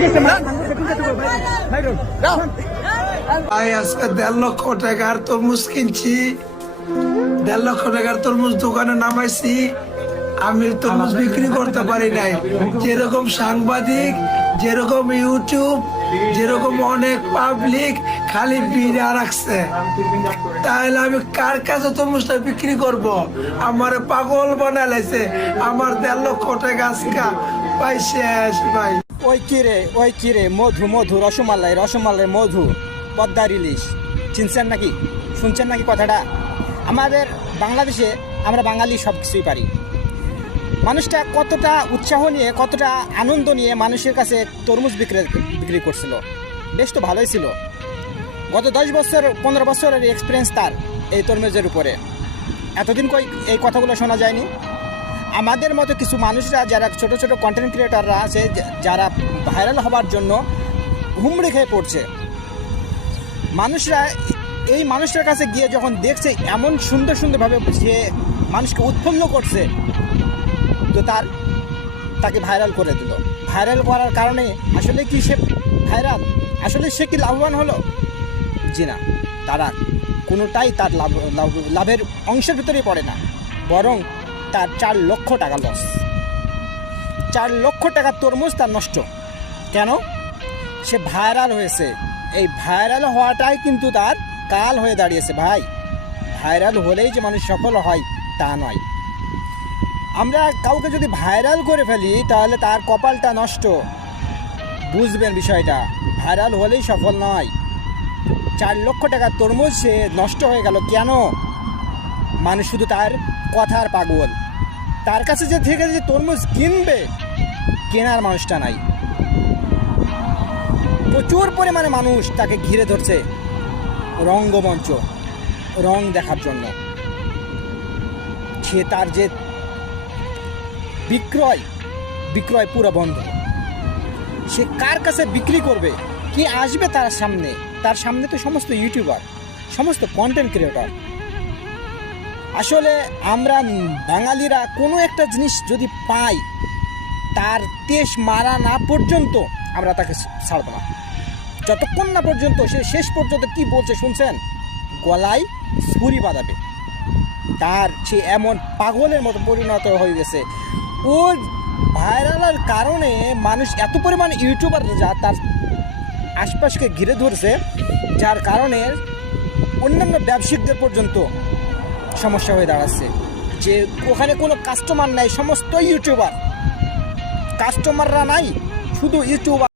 আজকে 1.5 লক্ষ টাকার তরমুজ কিনছি, 1.5 লক্ষ টাকার তরমুজ দোকানে নামাইছি। আমি তরমুজ বিক্রি করতে পারি নাই। যেরকম সাংবাদিক, যেরকম ইউটিউব, যেরকম অনেক পাবলিক খালি বিড়া রাখছে, তাহলে আমি কার কাছে তরমুজটা বিক্রি করব? আমার পাগল বানাইছে। আমার 1.5 লক্ষ টাকা আজকে পাই শেষ ভাই। ওই চিরে মধু মধু রসমালাই মধু, পদ্মার ইলিশ চিনছেন নাকি, শুনছেন নাকি কথাটা? আমাদের বাংলাদেশে আমরা বাঙালি সব কিছুই পারি। মানুষটা কতটা উৎসাহ নিয়ে, কতটা আনন্দ নিয়ে মানুষের কাছে তরমুজ বিক্রি করছিল, বেশ তো ভালোই ছিল। গত 10 বছর 15 বছরের এক্সপিরিয়েন্স তার এই তরমুজের উপরে। এতদিন কই এই কথাগুলো শোনা যায়নি? আমাদের মতো কিছু মানুষরা, যারা ছোট ছোট কন্টেন্ট ক্রিয়েটাররা আছে, যারা ভাইরাল হবার জন্য হুমড়ি খেয়ে পড়ছে, মানুষরা এই মানুষটার কাছে গিয়ে যখন দেখছে এমন সুন্দরভাবে সে মানুষকে উৎফুল্ল করছে, তো তাকে ভাইরাল করে দিল। ভাইরাল করার কারণে আসলে কি সে ভাইরাল? আসলে সে কি লাভবান হলো? জি না, তারা কোনোটাই তার লাভের অংশের ভিতরেই পড়ে না, বরং তার 4 লক্ষ টাকা লস। 4 লক্ষ টাকার তরমুজ তার নষ্ট। কেন? সে ভাইরাল হয়েছে। এই ভাইরাল হওয়াটাই কিন্তু তার কাল হয়ে দাঁড়িয়েছে ভাই। ভাইরাল হলেই যে মানুষ সফল হয় তা নয়। আমরা কাউকে যদি ভাইরাল করে ফেলি তাহলে তার কপালটা নষ্ট। বুঝবেন বিষয়টা, ভাইরাল হলেই সফল নয়। 4 লক্ষ টাকার তরমুজ সে নষ্ট হয়ে গেল কেন? মানুষ শুধু তার কথার পাগল। তার কাছে যে থেকে যে তরমুজ কিনবে, কেনার মানুষটা নাই। প্রচুর পরিমাণে মানুষ তাকে ঘিরে ধরছে রঙ্গমঞ্চ, রং দেখার জন্য। সে তার যে বিক্রয় পুরো বন্ধ। সে কার কাছে বিক্রি করবে? কি আসবে তার সামনে? তার সামনে তো সমস্ত ইউটিউবার, সমস্ত কন্টেন্ট ক্রিয়েটর। আসলে আমরা বাঙালিরা কোনো একটা জিনিস যদি পাই, তার তেজ মারা না পর্যন্ত আমরা তাকে ছাড়ব না। যতক্ষণ না পর্যন্ত সে শেষ পর্যন্ত কি বলছে শুনছেন, গলায় ছুরি বাঁধাবে। সে এমন পাগলের মতো পরিণত হয়ে গেছে। ও ভাইরালের কারণে মানুষ এত পরিমাণ ইউটিউবার যা তার আশপাশকে ঘিরে ধরছে, যার কারণে অন্যান্য ব্যবসায়িকদের পর্যন্ত সমস্যা হয়ে দাঁড়াচ্ছে। যে ওখানে কোনো কাস্টমার নাই, সমস্ত ইউটিউবার, কাস্টমাররা নাই, শুধু ইউটিউবার।